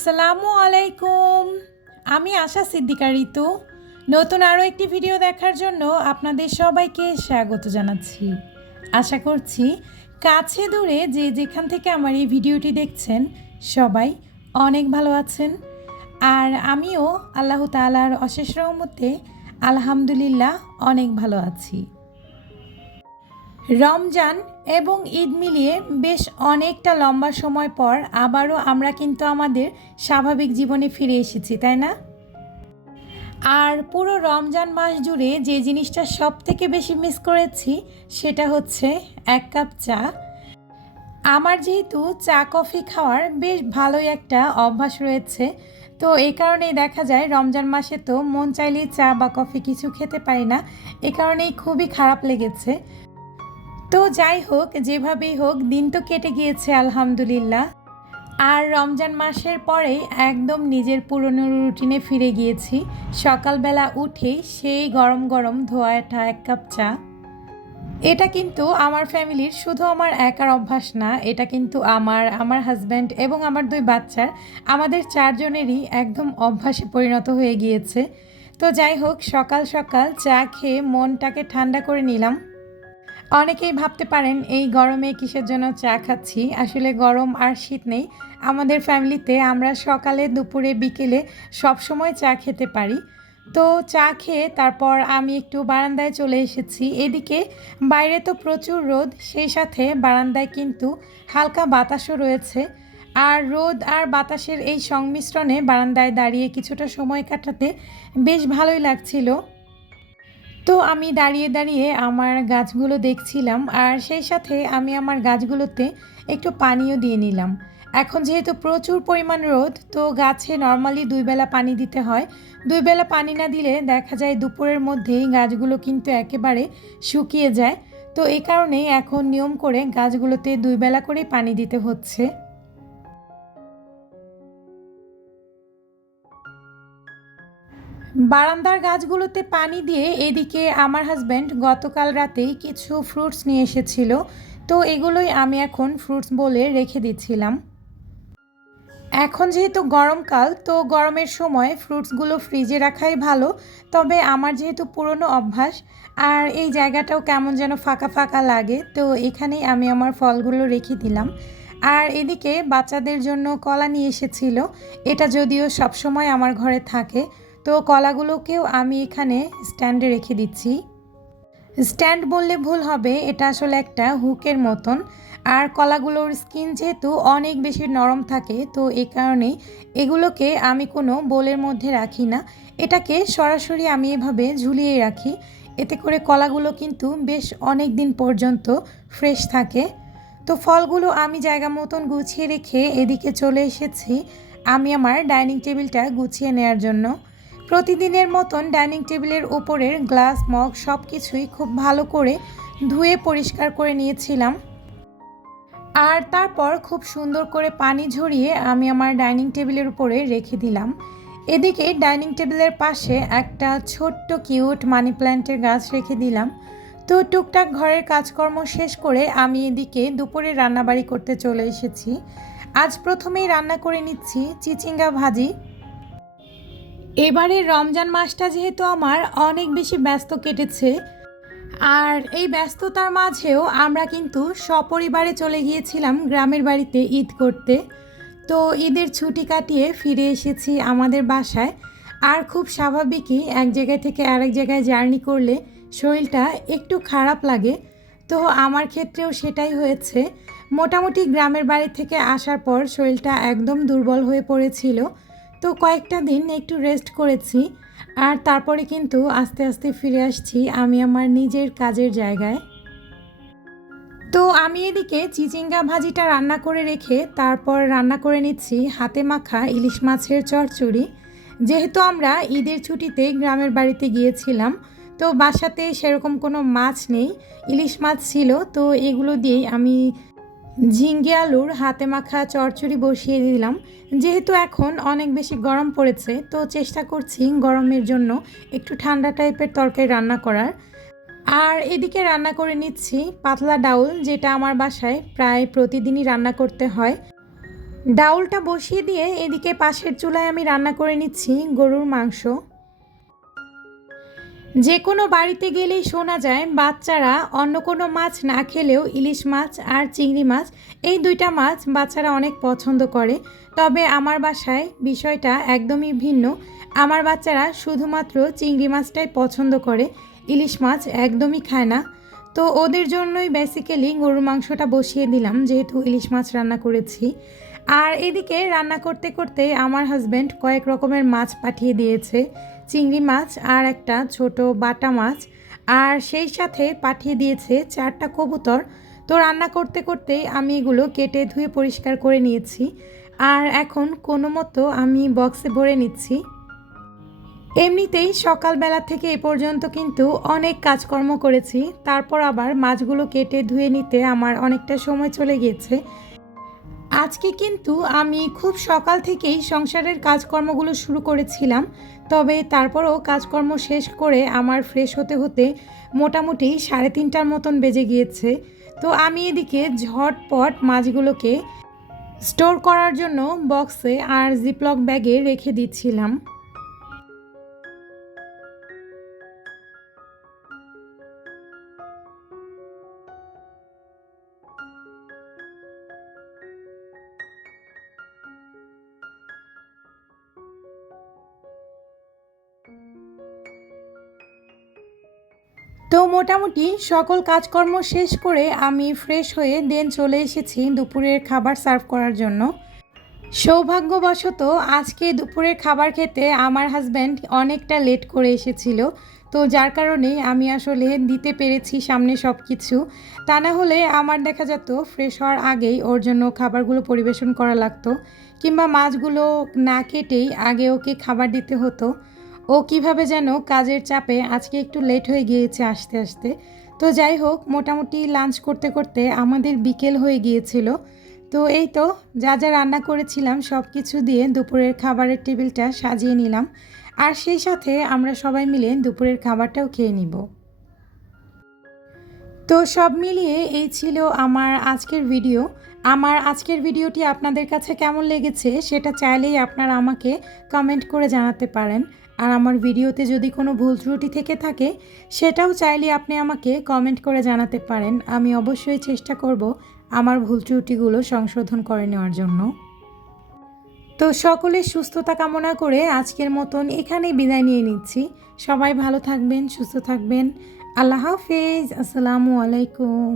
আসসালামু আলাইকুম আমি আশা সিদ্দিকা ঋতু। নতুন আরও একটি ভিডিও দেখার জন্য আপনাদের সবাইকে স্বাগত জানাচ্ছি। আশা করছি কাছে দূরে যে যেখান থেকে আমার এই ভিডিওটি দেখছেন সবাই অনেক ভালো আছেন। আর আমিও আল্লাহ তালার অশেষ রহমতে আলহামদুলিল্লাহ অনেক ভালো আছি। রমজান এবং ঈদ মিলিয়ে বেশ অনেকটা লম্বা সময় পর আবারও আমরা কিন্তু আমাদের স্বাভাবিক জীবনে ফিরে এসেছি, তাই না? আর পুরো রমজান মাস জুড়ে যে জিনিসটা সব থেকে বেশি মিস করেছি সেটা হচ্ছে এক কাপ চা। আমার যেহেতু চা, কফি খাওয়ার বেশ ভালোই একটা অভ্যাস রয়েছে, তো এই কারণেই দেখা যায় রমজান মাসে তো মন চাইলেই চা বা কফি কিছু খেতে পারি না, এ কারণেই খুবই খারাপ লেগেছে। তো যাই হোক, যেভাবেই হোক, দিন তো কেটে গিয়েছে, আলহামদুলিল্লাহ। আর রমজান মাসের পরেই একদম নিজের পুরনো রুটিনে ফিরে গিয়েছি। সকালবেলা উঠেই সেই গরম গরম ধোয়াটা, এক কাপ চা। এটা কিন্তু আমার ফ্যামিলির, শুধু আমার একার অভ্যাস না, এটা কিন্তু আমার আমার হাজব্যান্ড এবং আমার দুই বাচ্চার, আমাদের চারজনেরই একদম অভ্যাসে পরিণত হয়ে গিয়েছে। তো যাই হোক, সকাল সকাল চা খেয়ে মনটাকে ঠান্ডা করে নিলাম। অনেকেই ভাবতে পারেন, এই গরমে কিসের জন্য চা খাচ্ছি? আসলে গরম আর শীত নেই। আমাদের ফ্যামিলিতে আমরা সকালে, দুপুরে, বিকেলে সব সময় চা খেতে পারি। তো চা খেয়ে তারপর আমি একটু বারান্দায় চলে এসেছি। এদিকে বাইরে তো প্রচুর রোদ, সেই সাথে বারান্দায় কিন্তু হালকা বাতাসও রয়েছে। আর রোদ আর বাতাসের এই সংমিশ্রণে বারান্দায় দাঁড়িয়ে কিছুটা সময় কাটাতে বেশ ভালোই লাগছিল। তো আমি দাঁড়িয়ে দাঁড়িয়ে আমার গাছগুলো দেখছিলাম আর সেই সাথে আমি আমার গাছগুলোতে একটু পানিও দিয়ে নিলাম। এখন যেহেতু প্রচুর পরিমাণ রোদ, তো গাছে নর্মালি দুই বেলা পানি দিতে হয়। দুই বেলা পানি না দিলে দেখা যায় দুপুরের মধ্যেই গাছগুলো কিন্তু একেবারে শুকিয়ে যায়। তো এই কারণেই এখন নিয়ম করে গাছগুলোতে দুই বেলা করেই পানি দিতে হচ্ছে। বারান্দার গাছগুলোতে পানি দিয়ে এদিকে আমার হাজব্যান্ড গতকাল রাতেই কিছু ফ্রুটস নিয়ে এসেছিল। তো এগুলোই আমি এখন ফ্রুটস বলে রেখে দিচ্ছিলাম। এখন যেহেতু গরমকাল তো গরমের সময় ফ্রুটসগুলো ফ্রিজে রাখাই ভালো। তবে আমার যেহেতু পুরনো অভ্যাস, আর এই জায়গাটাও কেমন যেন ফাঁকা ফাঁকা লাগে, তো এখানেই আমি আমার ফলগুলো রেখে দিলাম। আর এদিকে বাচ্চাদের জন্য কলা নিয়ে এসেছিল। এটা যদিও সবসময় আমার ঘরে থাকে। তো কলাগুলোকেও আমি এখানে স্ট্যান্ডে রেখে দিচ্ছি। স্ট্যান্ড বললে ভুল হবে, এটা আসলে একটা হুকের মতন। আর কলাগুলোর স্কিন যেহেতু অনেক বেশি নরম থাকে, তো এই কারণেই এগুলোকে আমি কোনো বোলের মধ্যে রাখি না। এটাকে সরাসরি আমি এভাবে ঝুলিয়ে রাখি। এতে করে কলাগুলো কিন্তু বেশ অনেক দিন পর্যন্ত ফ্রেশ থাকে। তো ফলগুলো আমি জায়গা মতন গুছিয়ে রেখে এদিকে চলে এসেছি, আমি আমার ডাইনিং টেবিলটা গুছিয়ে নেওয়ার জন্য। প্রতিদিনের মতন ডাইনিং টেবিলের উপরের গ্লাস, মগ সব কিছুই খুব ভালো করে ধুয়ে পরিষ্কার করে নিয়েছিলাম। আর তারপর খুব সুন্দর করে পানি ঝরিয়ে আমি আমার ডাইনিং টেবিলের উপরে রেখে দিলাম। এদিকে ডাইনিং টেবিলের পাশে একটা ছোট্ট কিউট মানি প্ল্যান্টের গাছ রেখে দিলাম। তো টুকটাক ঘরের কাজকর্ম শেষ করে আমি এদিকে দুপুরে রান্নাবাড়ি করতে চলে এসেছি। আজ প্রথমেই রান্না করে নিচ্ছি চিচিঙ্গা ভাজি। এবারে রমজান মাসটা যেহেতু আমার অনেক বেশি ব্যস্ত কেটেছে, আর এই ব্যস্ততার মাঝেও আমরা কিন্তু সপরিবারে চলে গিয়েছিলাম গ্রামের বাড়িতে ঈদ করতে। তো ঈদের ছুটি কাটিয়ে ফিরে এসেছি আমাদের বাসায়। আর খুব স্বাভাবিকই এক জায়গায় থেকে আরেক জায়গায় জার্নি করলে শরীরটা একটু খারাপ লাগে। তো আমার ক্ষেত্রেও সেটাই হয়েছে। মোটামুটি গ্রামের বাড়ি থেকে আসার পর শরীরটা একদম দুর্বল হয়ে পড়েছিল। তো কয়েকটা দিন একটু রেস্ট করেছি আর তারপরে কিন্তু আস্তে আস্তে ফিরে আসছি আমি আমার নিজের কাজের জায়গায়। তো আমি এদিকে চিচিঙ্গা ভাজিটা রান্না করে রেখে তারপর রান্না করে নিচ্ছি হাতে মাখা ইলিশ মাছের চচ্চড়ি যেহেতু আমরা ঈদের ছুটিতে গ্রামের বাড়িতে গিয়েছিলাম, তো বাসাতে সেরকম কোনো মাছ নেই। ইলিশ মাছ ছিল, তো এগুলো দিয়েই আমি ঝিঙ্গে আলুর হাতে মাখা চচ্চড়ি বসিয়ে দিলাম। যেহেতু এখন অনেক বেশি গরম পড়েছে, তো চেষ্টা করছি গরমের জন্য একটু ঠান্ডা টাইপের তরকারি রান্না করার। আর এদিকে রান্না করে নিচ্ছি পাতলা ডাউল, যেটা আমার বাসায় প্রায় প্রতিদিনই রান্না করতে হয়। ডাউলটা বসিয়ে দিয়ে এদিকে পাশের চুলায় আমি রান্না করে নিচ্ছি গরুর মাংস। যে কোনো বাড়িতে গেলেই শোনা যায়, বাচ্চারা অন্য কোনো মাছ না খেলেও ইলিশ মাছ আর চিংড়ি মাছ, এই দুইটা মাছ বাচ্চারা অনেক পছন্দ করে। তবে আমার বাসায় বিষয়টা একদমই ভিন্ন। আমার বাচ্চারা শুধুমাত্র চিংড়ি মাছটাই পছন্দ করে, ইলিশ মাছ একদমই খায় না। তো ওদের জন্যই বেসিক্যালি গরুর মাংসটা বসিয়ে দিলাম, যেহেতু ইলিশ মাছ রান্না করেছি। আর এদিকে রান্না করতে করতে আমার হাজব্যান্ড কয়েক রকমের মাছ পাঠিয়ে দিয়েছে। চিংড়ি মাছ আর একটা ছোট বাটা মাছ। আর সেই সাথে পাঠিয়ে দিয়েছে চারটা কবুতর। তো রান্না করতে করতেই আমি এগুলো কেটে ধুয়ে পরিষ্কার করে নিয়েছি। আর এখন কোনো মতো আমি বক্সে ভরে নিচ্ছি। এমনিতেই সকালবেলা থেকে এ পর্যন্ত কিন্তু অনেক কাজকর্ম করেছি। তারপর আবার মাছগুলো কেটে ধুয়ে নিতে আমার অনেকটা সময় চলে গিয়েছে। আজকে কিন্তু আমি খুব সকাল থেকেই সংসারের কাজকর্মগুলো শুরু করেছিলাম, তবে তারপরও কাজকর্ম শেষ করে আমার ফ্রেশ হতে হতে মোটামুটি সাড়ে তিনটার মতন বেজে গিয়েছে। তো আমি এদিকে ঝটপট মাছগুলোকে স্টোর করার জন্য বক্সে আর জিপলক ব্যাগে রেখে দিচ্ছিলাম। তো মোটামুটি সকল কাজকর্ম শেষ করে আমি ফ্রেশ হয়ে দেন চলে এসেছি দুপুরের খাবার সার্ভ করার জন্য। সৌভাগ্যবশত আজকে দুপুরের খাবার খেতে আমার হাজব্যান্ড অনেকটা লেট করে এসেছিল। তো যার কারণে আমি আসলে দিতে পেরেছি সামনে সব কিছু তা না হলে আমার দেখা যেত ফ্রেশ হওয়ার আগেই ওর জন্য খাবারগুলো পরিবেশন করা লাগতো। কিংবা মাছগুলো না কেটেই আগে ওকে খাবার দিতে হতো। ও কীভাবে যেন কাজের চাপে আজকে একটু লেট হয়ে গিয়েছে আসতে আসতে। তো যাই হোক, মোটামুটি লাঞ্চ করতে করতে আমাদের বিকেল হয়ে গিয়েছিল। তো এই তো, যা যা রান্না করেছিলাম সব কিছু দিয়ে দুপুরের খাবারের টেবিলটা সাজিয়ে নিলাম। আর সেই সাথে আমরা সবাই মিলে দুপুরের খাবারটাও খেয়ে নিব। তো সব মিলিয়ে এই ছিল আমার আজকের ভিডিও আমার আজকের ভিডিওটি আপনাদের কাছে কেমন লেগেছে, সেটা চাইলেই আপনারা আমাকে কমেন্ট করে জানাতে পারেন। আর আমার ভিডিওতে যদি কোনো ভুল ত্রুটি থেকে থাকে, সেটাও চাইলে আপনি আমাকে কমেন্ট করে জানাতে পারেন। আমি অবশ্যই চেষ্টা করব আমার ভুল ত্রুটিগুলো সংশোধন করে নেওয়ার জন্য। তো সকলের সুস্থতা কামনা করে আজকের মতন এখানেই বিদায় নিয়ে নিচ্ছি। সবাই ভালো থাকবেন, সুস্থ থাকবেন। আল্লাহ হাফেজ। আসসালামু আলাইকুম।